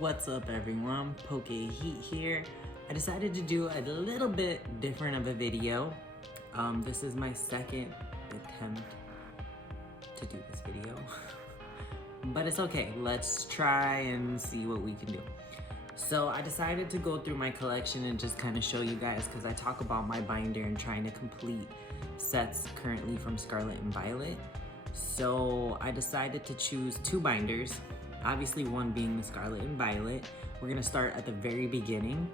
What's up everyone, Poke Heat here. I decided to do a little bit different of a video. This is my second attempt to do this video, but it's okay. Let's try and see what we can do. So I decided to go through my collection and just kind of show you guys, because I talk about my binder and trying to complete sets currently from Scarlet and Violet. So I decided to choose two binders. Obviously one being the Scarlet and Violet. We're gonna start at the very beginning.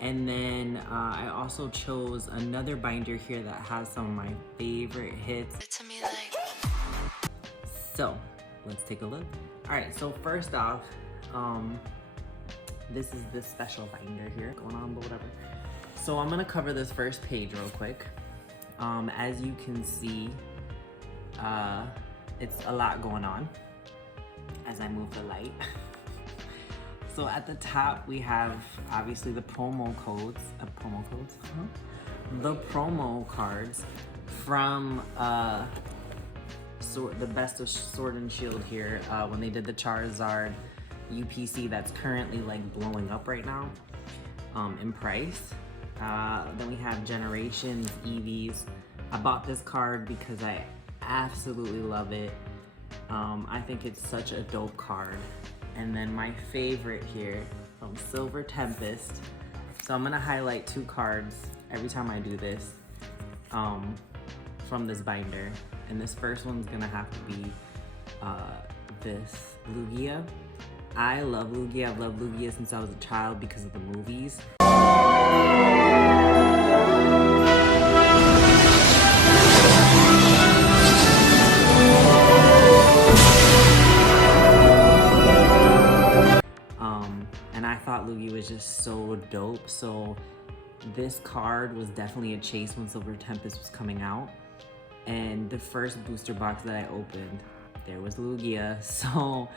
And then I also chose another binder here that has some of my favorite hits. So let's take a look. All right, so first off, this is this special binder here going on, but whatever. So I'm gonna cover this first page real quick. As you can see, it's a lot going on as I move the light. So at the top we have obviously the promo codes, the promo cards from the Best of Sword and Shield here, when they did the Charizard UPC that's currently like blowing up right now in price. Then we have Generations EVs. I bought this card because I absolutely love it. I think it's such a dope card. And then my favorite here from Silver Tempest. So I'm gonna highlight two cards every time I do this from this binder. And this first one's gonna have to be this Lugia. I love Lugia. I've loved Lugia since I was a child because of the movies. And I thought Lugia was just so dope. So this card was definitely a chase when Silver Tempest was coming out. And the first booster box that I opened, there was Lugia. So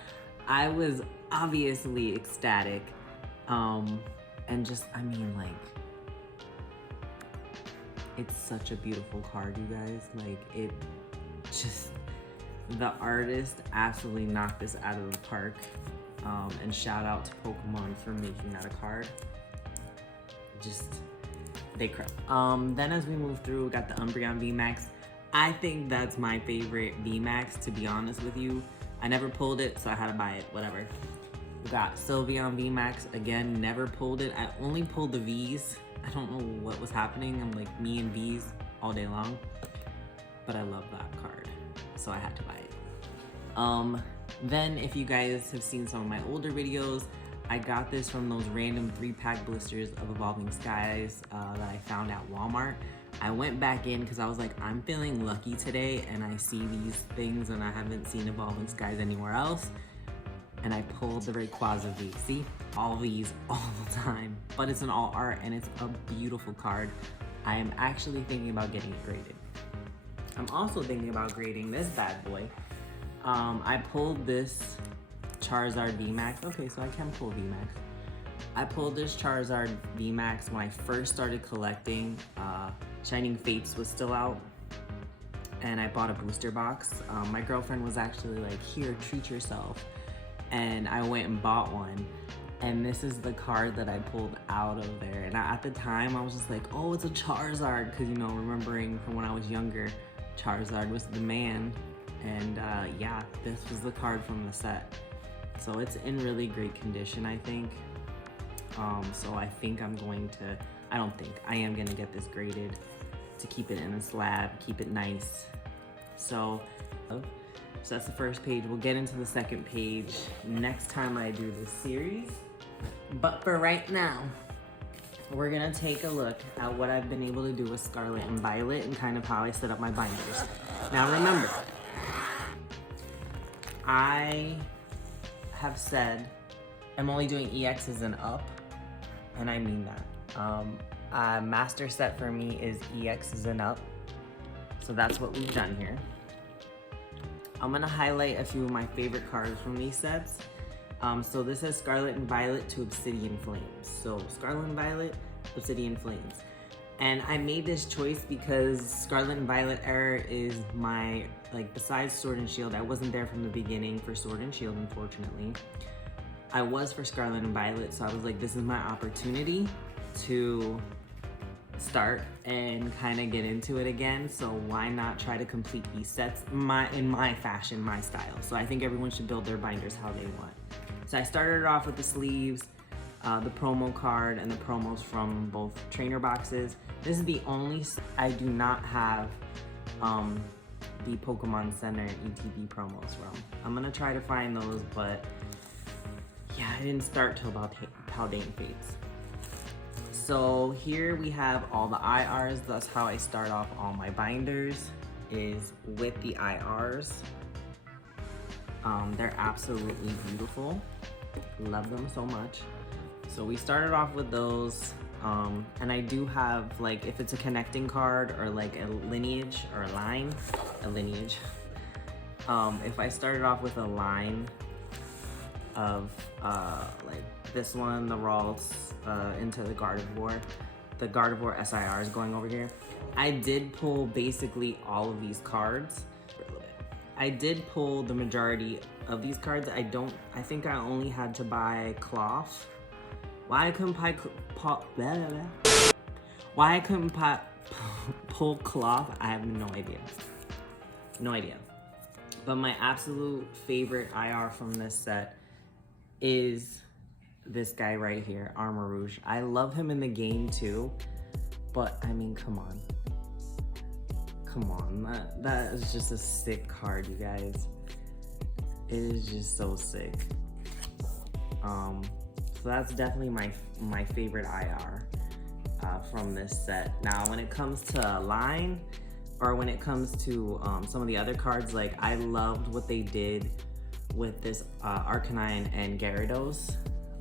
I was obviously ecstatic. And just, I mean, like, it's such a beautiful card, you guys. Like, it just, the artist absolutely knocked this out of the park. And shout out to Pokemon for making that a card. Just, they crap. Then as we move through, we got the Umbreon VMAX. I think that's my favorite VMAX, to be honest with you. I never pulled it, so I had to buy it, whatever. We got Sylveon VMAX, again, never pulled it. I only pulled the Vs. I don't know what was happening. I'm like me and Vs all day long, but I love that card, so I had to buy it. Then if you guys have seen some of my older videos, I got this from those random 3-pack blisters of Evolving Skies that I found at Walmart. I went back in because I was like, I'm feeling lucky today and I see these things and I haven't seen Evolving Skies anywhere else. And I pulled the Rayquaza V. See, all these all the time, but it's an all art and it's a beautiful card. I am actually thinking about getting it graded. I'm also thinking about grading this bad boy. I pulled this Charizard VMAX. Okay, so I can pull VMAX. I pulled this Charizard VMAX when I first started collecting. Shining Fates was still out, and I bought a booster box. My girlfriend was actually like, here, treat yourself. And I went and bought one. And this is the card that I pulled out of there. And at the time, I was just like, oh, it's a Charizard. Because, you know, remembering from when I was younger, Charizard was the man. And yeah, this was the card from the set. So it's in really great condition, I think. So I think I'm going to, I am gonna get this graded to keep it in a slab, keep it nice. So that's the first page. We'll get into the second page next time I do this series. But for right now, we're gonna take a look at what I've been able to do with Scarlet and Violet and kind of how I set up my binders. Now remember, I have said I'm only doing EXs and up, and I mean that. Master set for me is EXs and up, so that's what we've done here. I'm gonna highlight a few of my favorite cards from these sets. So this is Scarlet and Violet to Obsidian Flames. So Scarlet and Violet, Obsidian Flames. And I made this choice because Scarlet and Violet era is my, like, besides Sword and Shield, I wasn't there from the beginning for Sword and Shield, unfortunately. I was for Scarlet and Violet, so I was like, this is my opportunity to start and kind of get into it again. So why not try to complete these sets in my fashion, my style. So I think everyone should build their binders how they want. So I started it off with the sleeves, the promo card, and the promos from both trainer boxes. This is the only, I do not have the Pokemon Center ETB promos from. I'm gonna try to find those, but yeah, I didn't start till about Paldean Fates. So here we have all the IRs. That's how I start off all my binders, is with the IRs. They're absolutely beautiful. Love them so much. So we started off with those. And I do have, like, if it's a connecting card or like a lineage or a lineage. If I started off with a line of like this one, the Ralts into the Gardevoir SIR is going over here. I did pull basically all of these cards. I did pull the majority of these cards. I think I only had to buy Cloth. Why I couldn't pull Cloth, I have no idea. No idea. But my absolute favorite IR from this set is this guy right here, Armor Rouge. I love him in the game too, but I mean, come on. Come on, that is just a sick card, you guys. It is just so sick. So that's definitely my favorite IR from this set. Now, when it comes to line, or when it comes to some of the other cards, like I loved what they did with this Arcanine and Gyarados.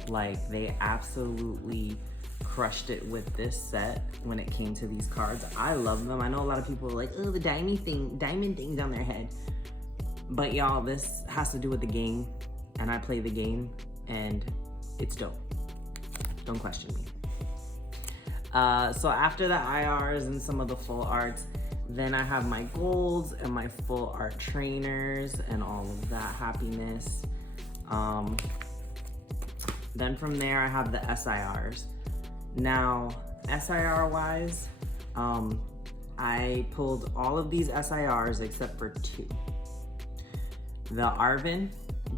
Like, they absolutely crushed it with this set when it came to these cards. I love them. I know a lot of people are like, oh, the diamond thing's on their head. But y'all, this has to do with the game, and I play the game, and it's dope. Don't question me. So after the IRs and some of the full arts, then I have my golds and my full art trainers and all of that happiness. Then from there, I have the SIRs. Now, SIR wise, I pulled all of these SIRs except for two. The Arven,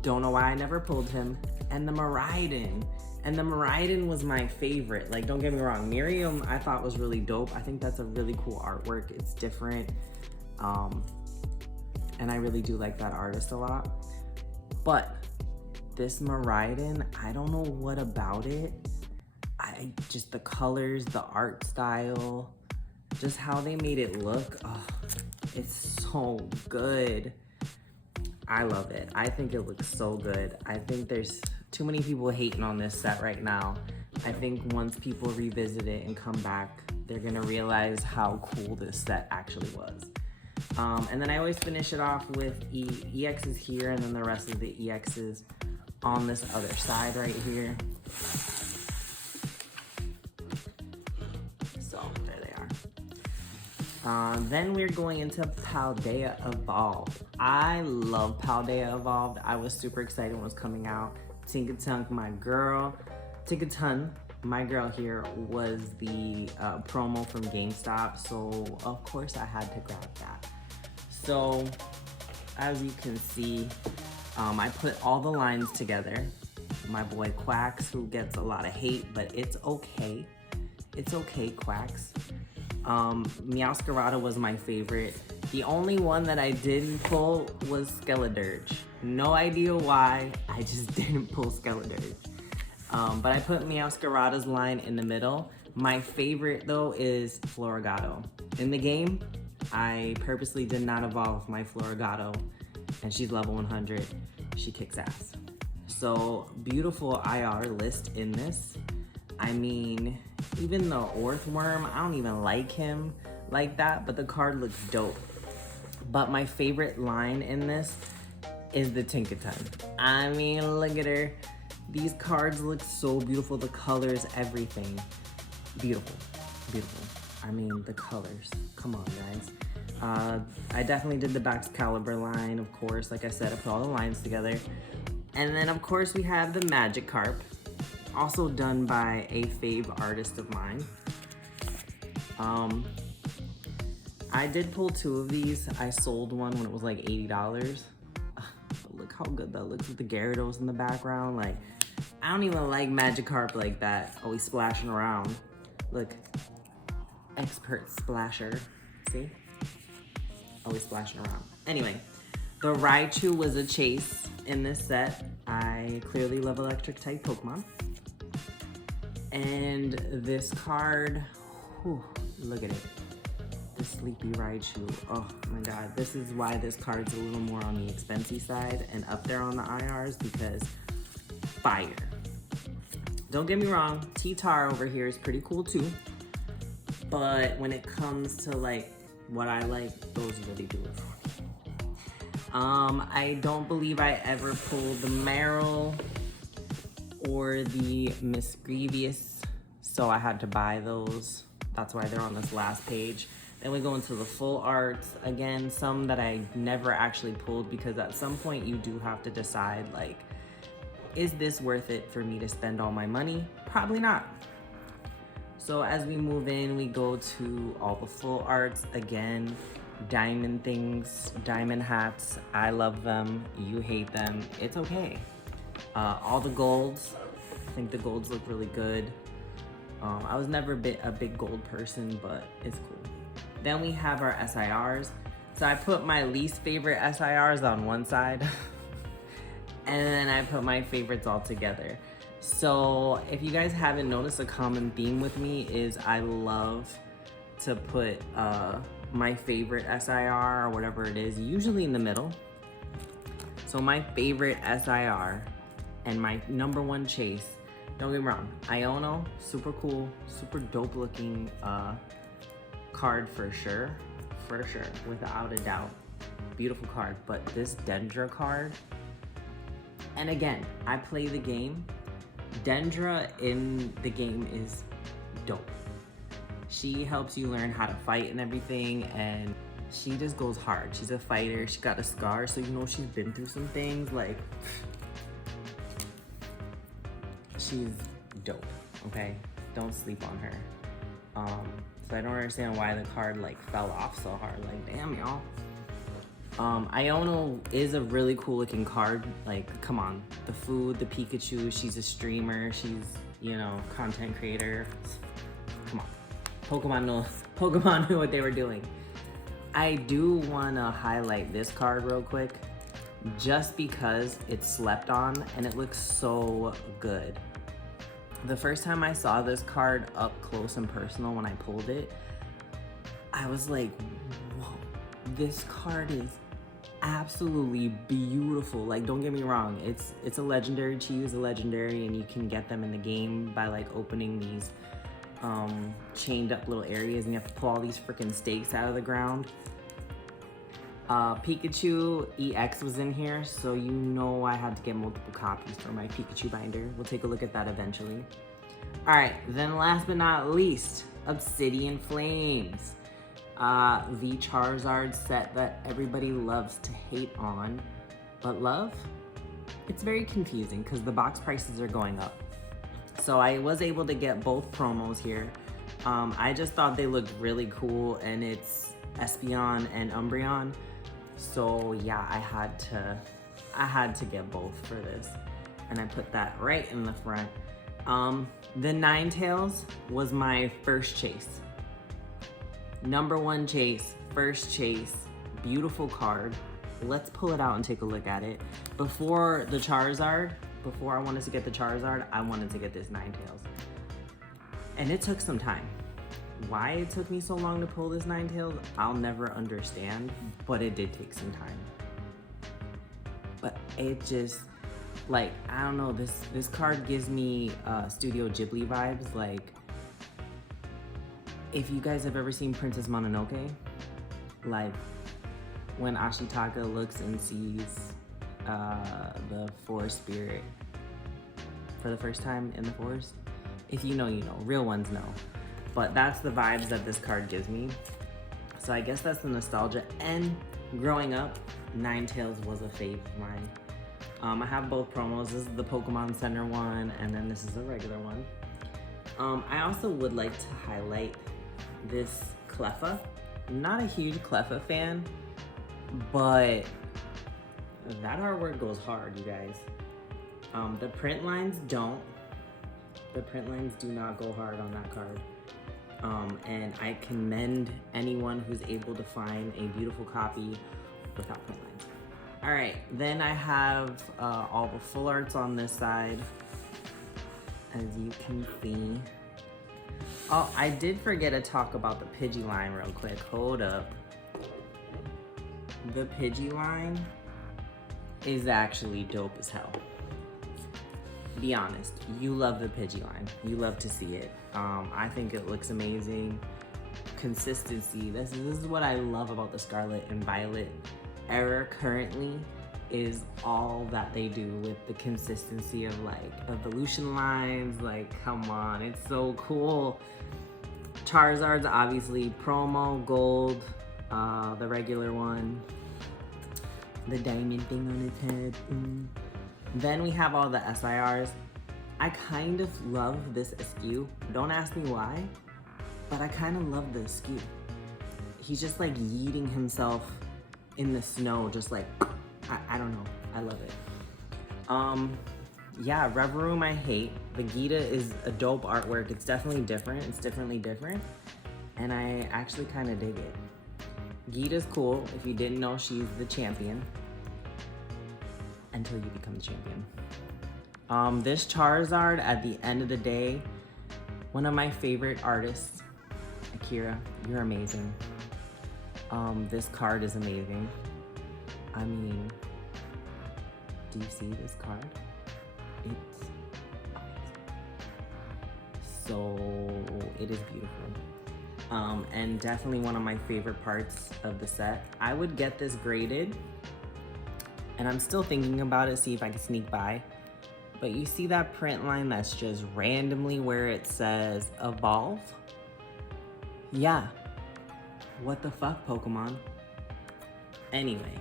don't know why I never pulled him, and the Miraidon. And the Miraidon was my favorite. Like, don't get me wrong, Miriam I thought was really dope. I think that's a really cool artwork. It's different. And I really do like that artist a lot. But this Miraidon, I don't know what about it. Just the colors, the art style, just how they made it look. Oh, it's so good. I love it. I think it looks so good. I think there's too many people hating on this set right now. I think once people revisit it and come back, they're gonna realize how cool this set actually was. And then I always finish it off with EXs here, and then the rest of the EXs on this other side right here. So there they are. Then we're going into Paldea Evolved. I love Paldea Evolved. I was super excited when it was coming out. Tinkaton, my girl here was the promo from GameStop, so of course I had to grab that. So as you can see, I put all the lines together. My boy Quacks, who gets a lot of hate, but it's okay. It's okay, Quacks. Meowscarada was my favorite. The only one that I didn't pull was Skeledirge. No idea why, I just didn't pull Skeledirge. But I put Meowscarada's line in the middle. My favorite though is Florigato. In the game, I purposely did not evolve my Florigato, and she's level 100. She kicks ass. So beautiful IR list in this. I mean, even the Orthworm, I don't even like him like that, but the card looks dope. But my favorite line in this is the Tinkaton. I mean, look at her. These cards look so beautiful. The colors, everything. Beautiful, beautiful. I mean, the colors. Come on, guys. I definitely did the Baxcalibur line, of course. Like I said, I put all the lines together. And then of course we have the Magikarp, also done by a fave artist of mine. I did pull 2 of these. I sold one when it was like $80. Look how good that looks with the Gyarados in the background. Like, I don't even like Magikarp like that, always splashing around. Look, expert splasher, see? Always splashing around. Anyway, the Raichu was a chase in this set. I clearly love electric type Pokemon. And this card, whew, look at it. The Sleepy Raichu. Oh my god, this is why this card's a little more on the expensive side and up there on the IRs, because fire. Don't get me wrong, T-Tar over here is pretty cool too. But when it comes to like what I like, those really do it for me. I don't believe I ever pulled the Meryl or the Miss Grievous, so I had to buy those. That's why they're on this last page. Then we go into the full arts. Again, some that I never actually pulled, because at some point you do have to decide, like, is this worth it for me to spend all my money? Probably not. So as we move in, we go to all the full arts. Again, diamond things, diamond hats. I love them, you hate them, it's okay. All the golds. I think the golds look really good. I was never a big gold person, but it's cool. Then we have our SIRs. So I put my least favorite SIRs on one side, and then I put my favorites all together. So if you guys haven't noticed, a common theme with me is I love to put my favorite SIR or whatever it is, usually in the middle. So my favorite SIR and my #1 chase, don't get me wrong, Iono, super cool, super dope looking card for sure, without a doubt. Beautiful card. But this Dendra card, and again, I play the game. Dendra in the game is dope. She helps you learn how to fight and everything, and she just goes hard. She's a fighter, she got a scar, so you know she's been through some things. Like, she's dope, okay? Don't sleep on her. So I don't understand why the card like fell off so hard. Like, damn, y'all. Iono is a really cool looking card. Like, come on, the food, the Pikachu, she's a streamer, she's, you know, content creator. Come on, Pokemon knew what they were doing. I do wanna highlight this card real quick, just because it's slept on and it looks so good. The first time I saw this card up close and personal when I pulled it, I was like, whoa, this card is absolutely beautiful. Like, don't get me wrong, it's a legendary to use a legendary, and you can get them in the game by like opening these chained up little areas, and you have to pull all these freaking stakes out of the ground. Pikachu EX was in here, so you know I had to get multiple copies for my Pikachu binder. We'll take a look at that eventually. All right, then last but not least, Obsidian Flames. The Charizard set that everybody loves to hate on, but love? It's very confusing because the box prices are going up. So I was able to get both promos here. I just thought they looked really cool, and it's Espeon and Umbreon. So yeah, I had to get both for this, and I put that right in the front. The Ninetales was my first chase. #1 chase, first chase, beautiful card. Let's pull it out and take a look at it. Before the Charizard, before I wanted to get the Charizard, I wanted to get this Ninetales. And it took some time. Why it took me so long to pull this Ninetales, I'll never understand, but it did take some time. But it just, like, I don't know, this card gives me Studio Ghibli vibes. Like, if you guys have ever seen Princess Mononoke, like when Ashitaka looks and sees the forest spirit for the first time in the forest, if you know, you know, real ones know. But that's the vibes that this card gives me. So I guess that's the nostalgia. And growing up, Ninetales was a fave of mine. I have both promos. This is the Pokemon Center one, and then this is the regular one. I also would like to highlight this Cleffa. Not a huge Cleffa fan, but that artwork goes hard, you guys. The print lines don't. The print lines do not go hard on that card. And I commend anyone who's able to find a beautiful copy without print lines. All right, then I have all the full arts on this side, as you can see. Oh, I did forget to talk about the Pidgey line real quick. Hold up. The Pidgey line is actually dope as hell. Be honest, you love the Pidgey line. You love to see it. I think it looks amazing. Consistency, this is what I love about the Scarlet and Violet era currently, is all that they do with the consistency of like evolution lines. Like, come on, it's so cool. Charizard's obviously promo, gold, the regular one, the diamond thing on its head. Then we have all the SIRs. I kind of love this askew. Don't ask me why, but I kind of love the askew. He's just like yeeting himself in the snow, just like, I don't know, I love it. Yeah, Reverum I hate. The Gita is a dope artwork. It's definitely different, and I actually kind of dig it. Gita's cool. If you didn't know, she's the champion until you become the champion. This Charizard, at the end of the day, one of my favorite artists. Akira, you're amazing. This card is amazing. I mean, do you see this card? It's amazing. So it is beautiful. And definitely one of my favorite parts of the set. I would get this graded, and I'm still thinking about it, see if I can sneak by. But you see that print line that's just randomly where it says evolve? Yeah. What the fuck, Pokemon? Anyway.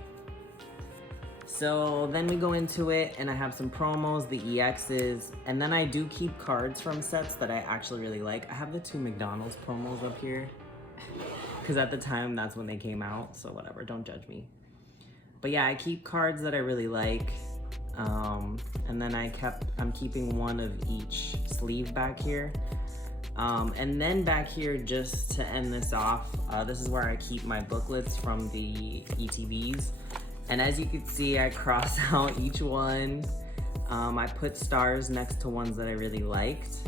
So then we go into it, and I have some promos, the EXs, and then I do keep cards from sets that I actually really like. I have the 2 McDonald's promos up here, because at the time, that's when they came out, so whatever, don't judge me. But yeah, I keep cards that I really like, and then I'm keeping one of each sleeve back here. And then back here, just to end this off, this is where I keep my booklets from the ETBs. And as you can see, I cross out each one. I put stars next to ones that I really liked.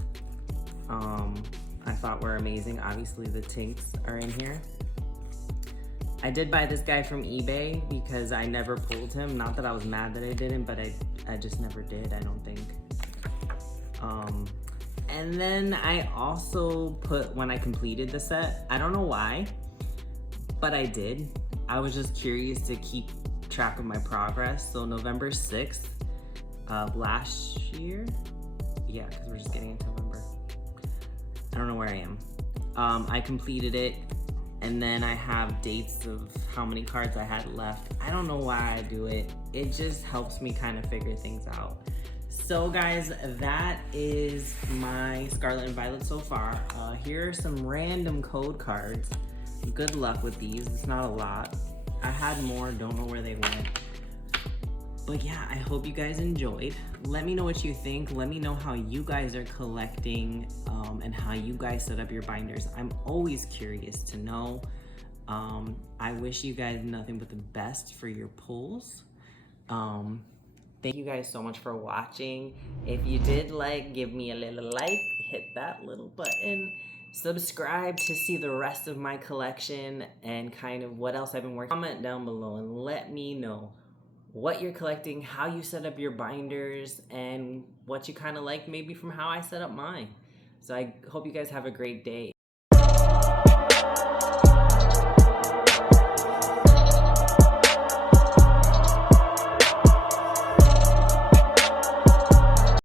I thought were amazing. Obviously the Tinks are in here. I did buy this guy from eBay because I never pulled him. Not that I was mad that I didn't, but I just never did, I don't think. And then I also put, when I completed the set, I don't know why, but I did. I was just curious to keep track of my progress. So November 6th of last year, yeah, because we're just getting into November. I don't know where I am. I completed it, and then I have dates of how many cards I had left. I don't know why I do it. It just helps me kind of figure things out. So guys, that is my Scarlet and Violet so far. Here are some random code cards. Good luck with these. It's not a lot. I had more, don't know where they went. But yeah, I hope you guys enjoyed. Let me know what you think. Let me know how you guys are collecting and how you guys set up your binders. I'm always curious to know. I wish you guys nothing but the best for your pulls. Thank you guys so much for watching. If you did like, give me a little like, hit that little button. Subscribe to see the rest of my collection and kind of what else I've been working on. Comment down below and let me know what you're collecting, how you set up your binders, and what you kind of like maybe from how I set up mine. So I hope you guys have a great day.